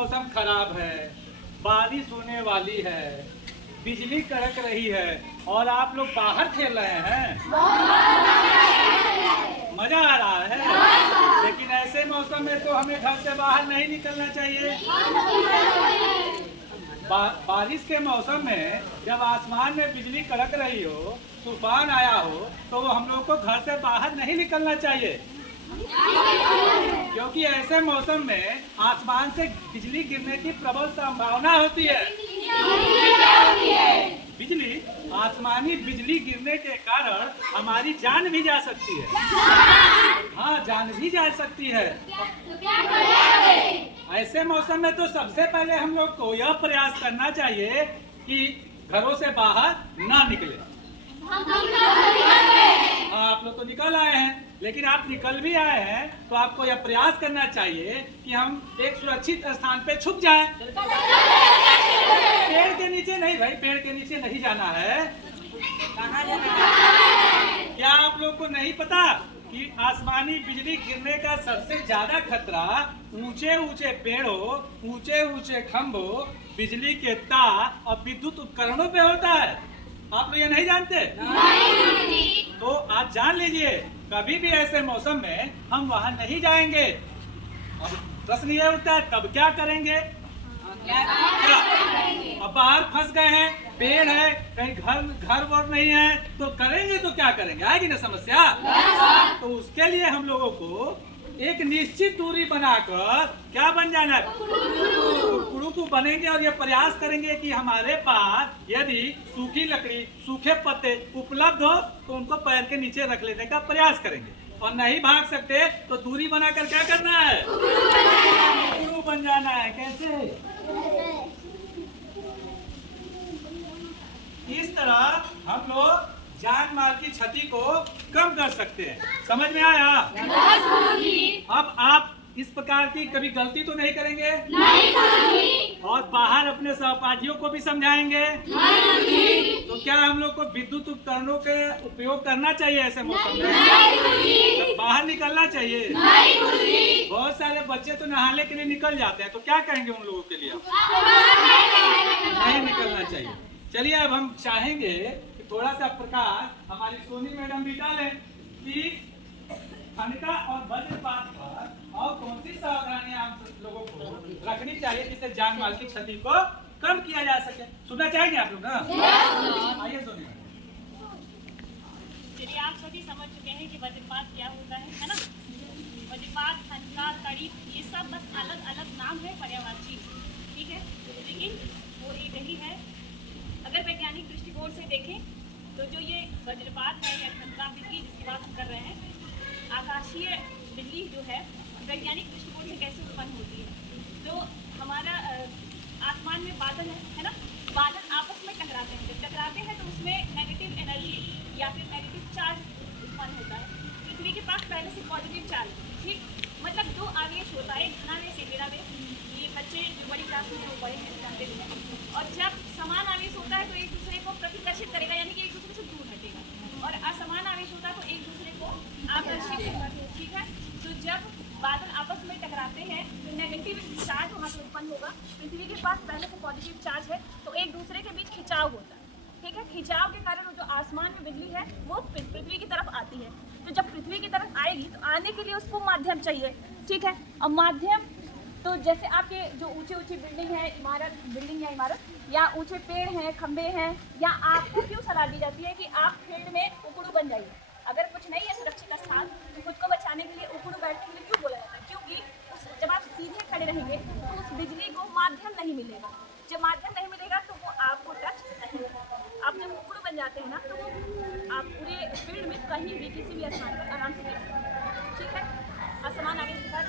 मौसम खराब है, बारिश होने वाली है, बिजली कड़क रही है और आप लोग बाहर खेल रहे हैं। मजा आ रहा है। लेकिन ऐसे मौसम में तो हमें घर से बाहर नहीं निकलना चाहिए। बारिश के मौसम में जब आसमान में बिजली कड़क रही हो, तूफान आया हो, तो हम लोग को घर से बाहर नहीं निकलना चाहिए, क्योंकि ऐसे मौसम में आसमान से बिजली गिरने की प्रबल संभावना होती है। बिजली, आसमानी बिजली गिरने के कारण हमारी जान भी जा सकती है। हाँ, जान भी जा सकती है। ऐसे मौसम में तो सबसे पहले हम लोग को यह प्रयास करना चाहिए कि घरों से बाहर ना निकले। आप लोग तो निकल आए हैं, लेकिन आप निकल भी आए हैं तो आपको यह प्रयास करना चाहिए कि हम एक सुरक्षित स्थान पे छुप जाएं। पेड़ के नीचे नहीं भाई, पेड़ के नीचे नहीं जाना है। कहाँ जाना है? क्या आप लोग को नहीं पता कि आसमानी बिजली गिरने का सबसे ज्यादा खतरा ऊंचे ऊंचे पेड़ों, ऊंचे ऊंचे खंभों, बिजली के तार और विद्युत उपकरणों पे होता है। आप लोग ये नहीं जानते? नहीं। तो आज जान लीजिए, कभी भी ऐसे मौसम में हम वहां नहीं जाएंगे। अब प्रश्न ये उठता है, तब क्या करेंगे? क्या? अब बाहर फंस गए हैं, पेड़ है, कहीं घर वर नहीं है, तो करेंगे तो क्या करेंगे? आएगी ना समस्या। तो उसके लिए हम लोगों को एक निश्चित दूरी बनाकर क्या बन जाना है? कुड़ू बनेंगे और ये प्रयास करेंगे कि हमारे पास यदि सूखी लकड़ी, सूखे पत्ते उपलब्ध हो तो उनको पैर के नीचे रख लेने का प्रयास करेंगे। और नहीं भाग सकते तो दूरी बनाकर क्या करना है? कुड़ू बन जाना है। कैसे? इस तरह हम लोग जान माल की क्षति को कम कर सकते हैं। समझ में आया? अब आप इस प्रकार की कभी गलती तो नहीं करेंगे? नहीं। और बाहर अपने सहपाठियों को भी समझाएंगे? नहीं। तो क्या हम लोग को विद्युत उपकरणों के उपयोग करना चाहिए ऐसे मौसम में? नहीं। बाहर निकलना चाहिए? नहीं। बहुत सारे बच्चे तो नहाने के लिए निकल जाते हैं, तो क्या कहेंगे उन लोगों के लिए? नहीं निकलना चाहिए। चलिए, अब हम चाहेंगे कि थोड़ा सा प्रकाश हमारी सोनी मैडम भी डालें कि ठनका और वज्रपात पर और कौन सी सावधानियां हम लोगों को रखनी चाहिए जिससे जान माल की क्षति को कम किया जा सके। सुनना चाहेंगे आप लोग ना? आइए सोनी मैडम। चलिए, आप सभी समझ चुके हैं कि वज्रपात क्या होता है ना? वज्रपात, ठनका, तड़ी, ये सब बस अलग अलग नाम है पर्यायवाची, ठीक है? लेकिन वो एक ही है। अगर वैज्ञानिक दृष्टिकोण से देखें तो जो ये वज्रपात है या ठनका बिजली जिसकी बात हम कर रहे हैं, आकाशीय बिजली जो है वैज्ञानिक दृष्टिकोण से कैसे उत्पन्न होती है? तो हमारा आसमान में बादल है ना? बादल आपस में टकराते हैं। जब टकराते हैं तो उसमें नेगेटिव एनर्जी या फिर नेगेटिव चार्ज उत्पन्न होता है। पृथ्वी के पास पहले से पॉजिटिव चार्ज, ठीक? मतलब दो आवेश होता है, एक धनावेश एक ऋणावेश। ये बच्चे जो बड़ी क्लास में वो बड़े हैं, जानते भी हैं। और जब समान आवेश होता है तो एक दूसरे को प्रतिकर्षित करेगा, यानी कि एक दूसरे से दूर हटेगा। और असमान आवेश होता है तो एक दूसरे को आकर्षित करेगा, ठीक है? तो जब बादल आपस में टकराते हैं तो नेगेटिव चार्ज वहाँ से उत्पन्न होगा। पृथ्वी के पास पहले से पॉजिटिव चार्ज है तो एक दूसरे के बीच खिंचाव होता है, ठीक है? खिंचाव के कारण जो आसमान में बिजली है वो पृथ्वी की तरफ आती है। तो जब पृथ्वी की तरफ आएगी तो आने के लिए उसको माध्यम चाहिए, ठीक है? अब माध्यम तो जैसे आपके जो ऊंची ऊंची बिल्डिंग है, बिल्डिंग या इमारत, या ऊंचे पेड़ हैं, खंबे हैं, या आपको क्यों सलाह दी जाती है कि आप फील्ड में उकड़ू बन जाइए? अगर कुछ नहीं है सुरक्षित स्थान तो खुद को बचाने के लिए उकड़ू बैठने के लिए क्यों बोला जाता है? क्योंकि जब आप सीधे खड़े रहेंगे तो उस बिजली को माध्यम नहीं मिलेगा। जब माध्यम नहीं मिलेगा तो वो आपको टच नहीं करेगा। आप जब उकड़ू बन जाते हैं ना तो वो आप पूरे फील्ड में कहीं भी किसी भी स्थान पर आराम से देख सकते हैं, ठीक है? असमान आवेश के कारण